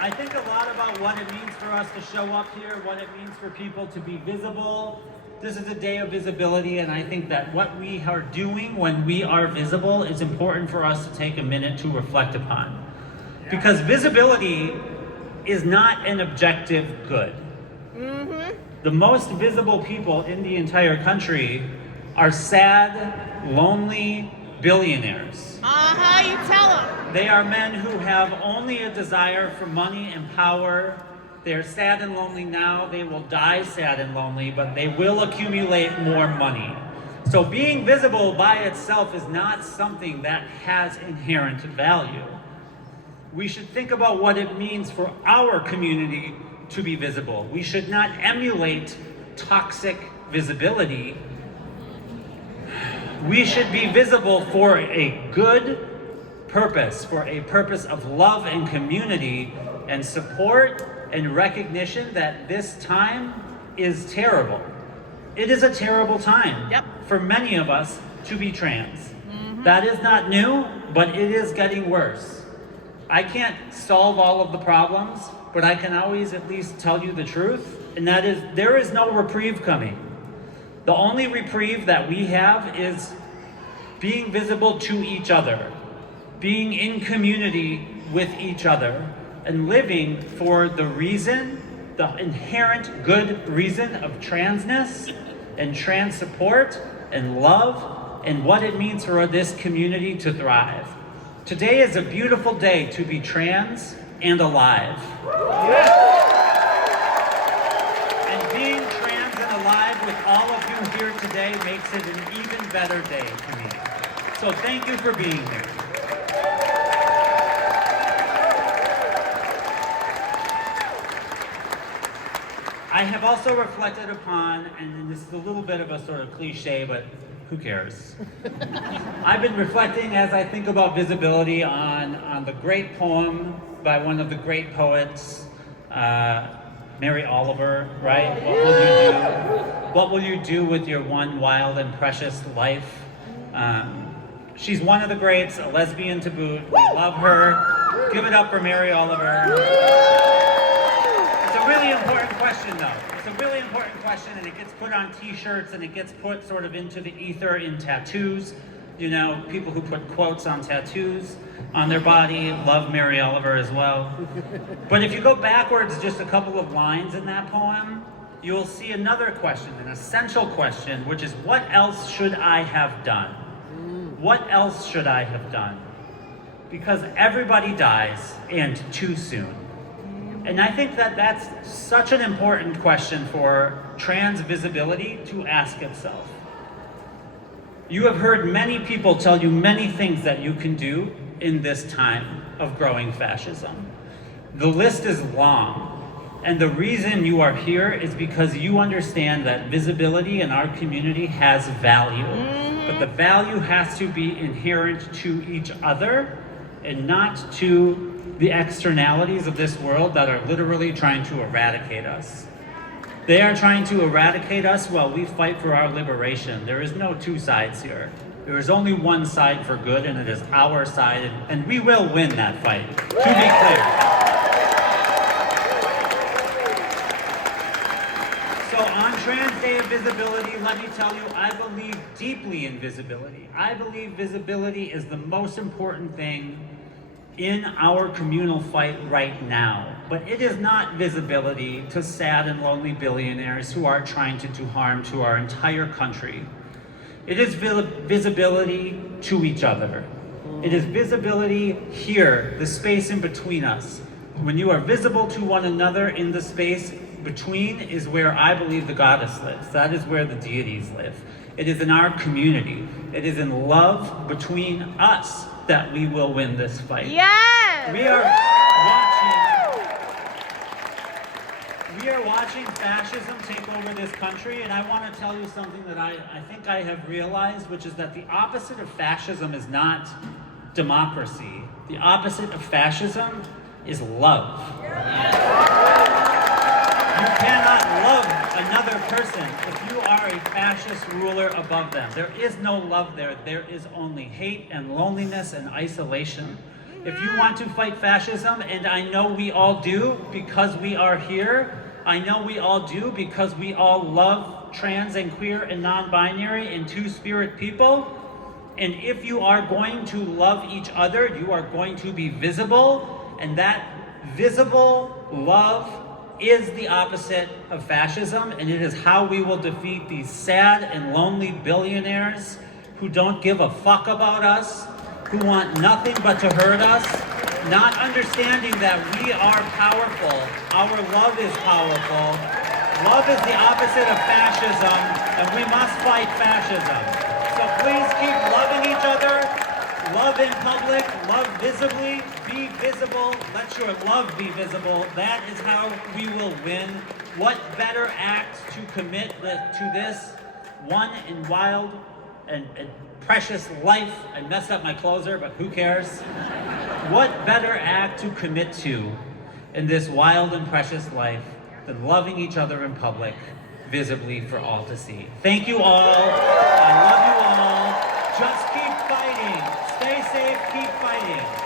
I think a lot about what it means for us to show up here, what it means for people to be visible. This is a day of visibility, and I think that what we are doing when we are visible is important for us to take a minute to reflect upon. Because visibility is not an objective good. The most visible people in the entire country are sad, lonely billionaires. You tell them. They are men who have only a desire for money and power. They're sad and lonely now. They will die sad and lonely, but they will accumulate more money. So being visible by itself is not something that has inherent value. We should think about what it means for our community to be visible. We should not emulate toxic visibility. We should be visible for a good purpose, for a purpose of love and community and support and recognition that this time is terrible. It is a terrible time for many of us to be trans. That is not new, but it is getting worse. I can't solve all of the problems, but I can always at least tell you the truth, and that is there is no reprieve coming. The only reprieve that we have is being visible to each other, being in community with each other, and living for the reason, the inherent good reason of transness and trans support and love and what it means for this community to thrive. Today is a beautiful day to be trans and alive. And being trans and alive with all of you here today makes it an even better day to me. So thank you for being here. I have also reflected upon, and this is a little bit of a sort of cliche, but who cares? I've been reflecting as I think about visibility on the great poem by one of the great poets, Mary Oliver, right? What will you do? What will you do with your one wild and precious life? She's one of the greats, a lesbian to boot. We love her. Give it up for Mary Oliver. It's a really important question, though. It's a really important question, and it gets put on t-shirts, and it gets put sort of into the ether in tattoos. You know, people who put quotes on tattoos on their body love Mary Oliver as well. But if you go backwards just a couple of lines in that poem, you will see another question, an essential question, which is, what else should I have done? What else should I have done? Because everybody dies, and too soon. And I think that that's such an important question for trans visibility to ask itself. You have heard many people tell you many things that you can do in this time of growing fascism. The list is long. And the reason you are here is because you understand that visibility in our community has value. But the value has to be inherent to each other and not to the externalities of this world that are literally trying to eradicate us. They are trying to eradicate us while we fight for our liberation. There is no two sides here. There is only one side for good, and it is our side, and we will win that fight, to be clear. So on Trans Day of Visibility, let me tell you, I believe deeply in visibility. I believe visibility is the most important thing in our communal fight right now. But it is not visibility to sad and lonely billionaires who are trying to do harm to our entire country. It is visibility to each other. It is visibility here, the space in between us. When you are visible to one another in the space between is where I believe the goddess lives. That is where the deities live. It is in our community. It is in love between us that we will win this fight. Yes! We are watching fascism take over this country, and I want to tell you something that I think I have realized, which is that the opposite of fascism is not democracy. The opposite of fascism is love. You cannot love another person if you are a fascist ruler above them. There is no love there. There is only hate and loneliness and isolation. If you want to fight fascism, and I know we all do because we are here, I know we all do because we all love trans and queer and non-binary and two-spirit people. And if you are going to love each other, you are going to be visible, and that visible love is the opposite of fascism, and it is how we will defeat these sad and lonely billionaires who don't give a fuck about us, who want nothing but to hurt us, not understanding that we are powerful. Our love is powerful. Love is the opposite of fascism, and we must fight fascism. So please keep loving each other, love in public, love visibly, be visible, let your love be visible. That is how we will win. What better act to commit to this one and wild and precious life? I messed up my closer, but who cares? What better act to commit to in this wild and precious life than loving each other in public, visibly for all to see? Thank you all. I love you all. Just keep fighting. Stay safe, keep fighting.